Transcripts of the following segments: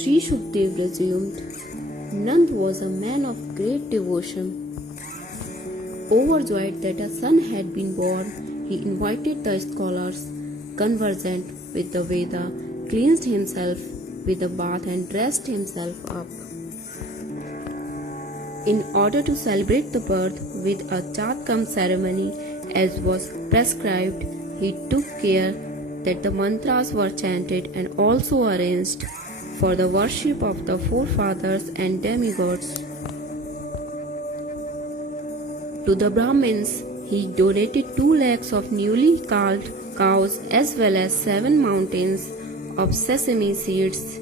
Sri Shukdev resumed, Nand was a man of great devotion. Overjoyed that a son had been born, he invited the scholars, conversant with the Veda, cleansed himself with a bath and dressed himself up. In order to celebrate the birth with a Chatkam ceremony as was prescribed, he took care that the mantras were chanted and also arranged for the worship of the forefathers and demigods. To the Brahmins, he donated 2 lakhs of newly culled cows as well as 7 mountains of sesame seeds,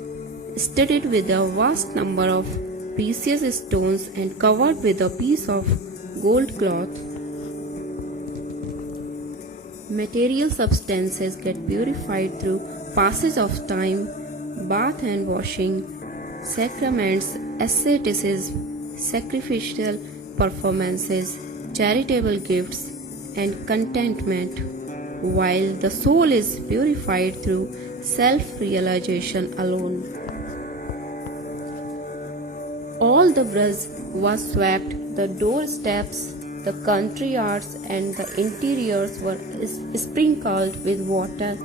studded with a vast number of precious stones and covered with a piece of gold cloth. Material substances get purified through passage of time, bath and washing, sacraments, asceticism, sacrificial performances, charitable gifts, and contentment, while the soul is purified through self-realization alone. All the Braj was swept, the doorsteps, the country yards and the interiors were sprinkled with water,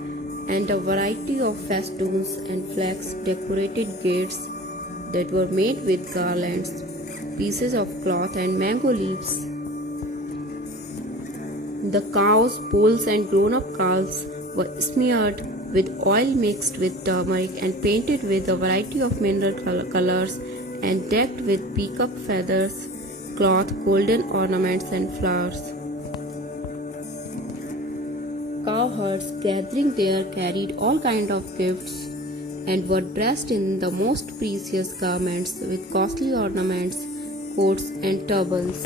and a variety of festoons and flags decorated gates that were made with garlands, pieces of cloth and mango leaves. The cows, bulls and grown-up calves were smeared with oil mixed with turmeric and painted with a variety of mineral colors and decked with peacock feathers, cloth, golden ornaments and flowers. Cowherds gathering there carried all kinds of gifts and were dressed in the most precious garments with costly ornaments, coats and turbans.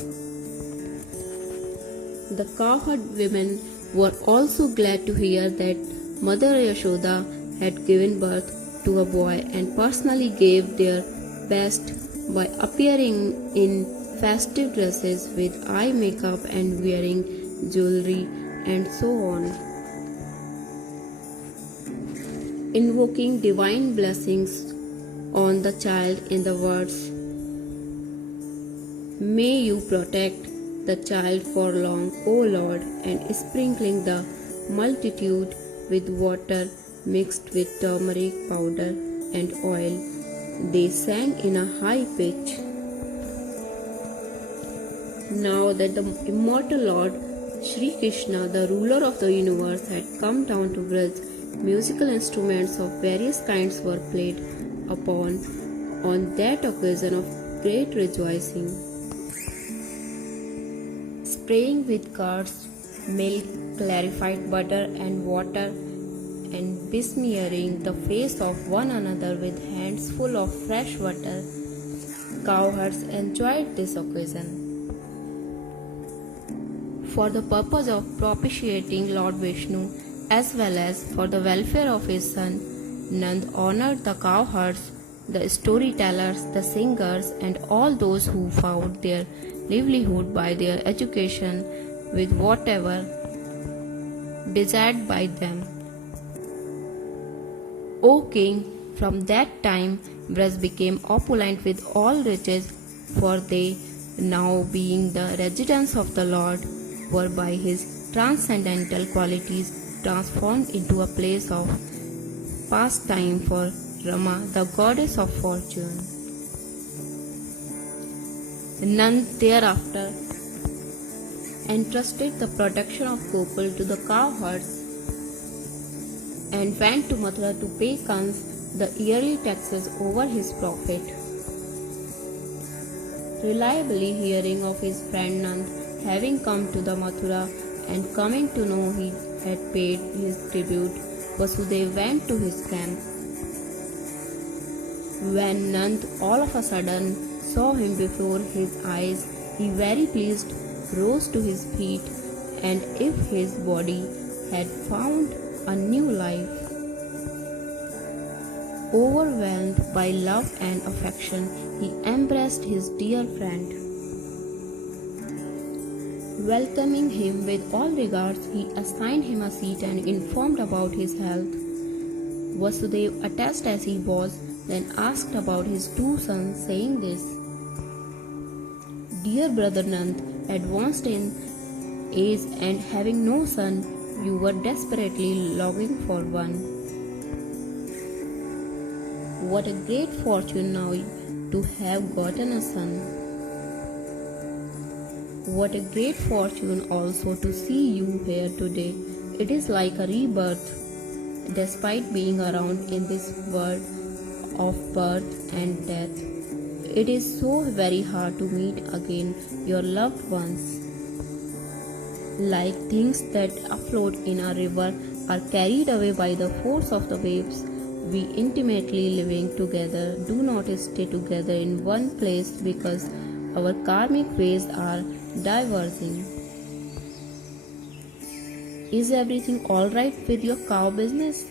The cowherd women were also glad to hear that Mother Yashoda had given birth to a boy and personally gave their best by appearing in festive dresses with eye makeup and wearing jewelry and so on, invoking divine blessings on the child in the words, "May you protect the child for long, O Lord," and sprinkling the multitude with water mixed with turmeric powder and oil, they sang in a high pitch. Now that the immortal Lord Shri Krishna, the ruler of the universe, had come down to Braj, musical instruments of various kinds were played upon on that occasion of great rejoicing. Spraying with curds, milk, clarified butter and water, and besmearing the face of one another with hands full of fresh water, cowherds enjoyed this occasion. For the purpose of propitiating Lord Vishnu as well as for the welfare of his son, Nand honored the cowherds, the storytellers, the singers, and all those who found their livelihood by their education with whatever desired by them. O King, from that time Braj became opulent with all riches, for they, now being the residence of the Lord, were by his transcendental qualities transformed into a place of pastime for Rama, the goddess of fortune. Nand thereafter entrusted the protection of Gokul to the cowherds and went to Mathura to pay Kans the yearly taxes over his profit. Reliably hearing of his friend Nand having come to the Mathura and coming to know he had paid his tribute, Vasudev went to his camp. When Nand all of a sudden saw him before his eyes, he very pleased rose to his feet, and if his body had found a new life. Overwhelmed by love and affection, he embraced his dear friend. Welcoming him with all regards, he assigned him a seat and informed about his health. Vasudev, attached as he was then asked about his two sons, saying this: Dear brother Nand, advanced in age and having no son, you were desperately longing for one. What a great fortune now to have gotten a son. What a great fortune also to see you here today. It is like a rebirth. Despite being around in this world of birth and death, it is so very hard to meet again your loved ones. Like things that afloat in a river are carried away by the force of the waves, we intimately living together do not stay together in one place because our karmic ways are diverging. Is everything alright with your cow business?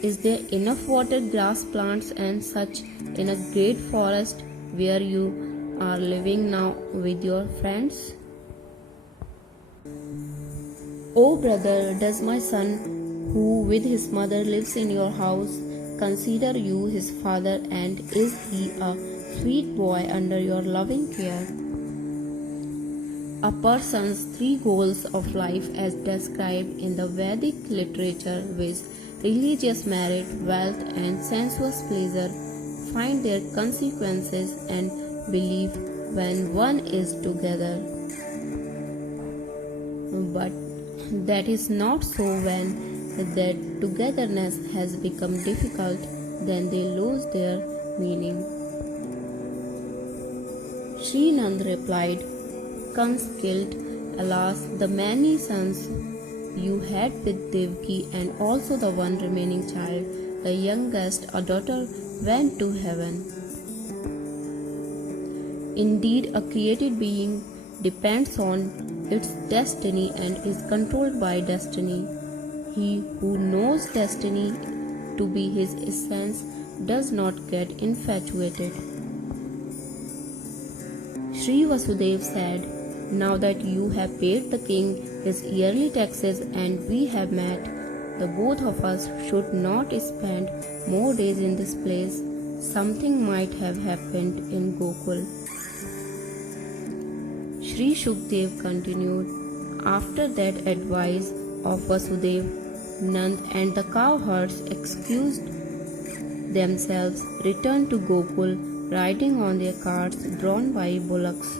Is there enough water, grass, plants and such in a great forest where you are living now with your friends? Oh brother, does my son, who with his mother lives in your house, consider you his father, and is he a sweet boy under your loving care? A person's three goals of life as described in the Vedic literature, viz. Religious merit, wealth and sensuous pleasure, find their consequences and belief when one is together. But that is not so when that togetherness has become difficult, then they lose their meaning. Sri Nand replied, Kan's guilt, alas, the many sons you had with Devaki and also the one remaining child, the youngest, a daughter, went to heaven. Indeed, a created being depends on its destiny and is controlled by destiny. He who knows destiny to be his essence does not get infatuated. Sri Vasudev said, Now that you have paid the king his yearly taxes and we have met, the both of us should not spend more days in this place. Something might have happened in Gokul. Sri Shukdev continued, After that advice of Vasudev, Nand and the cowherds excused themselves, returned to Gokul, riding on their carts drawn by bullocks.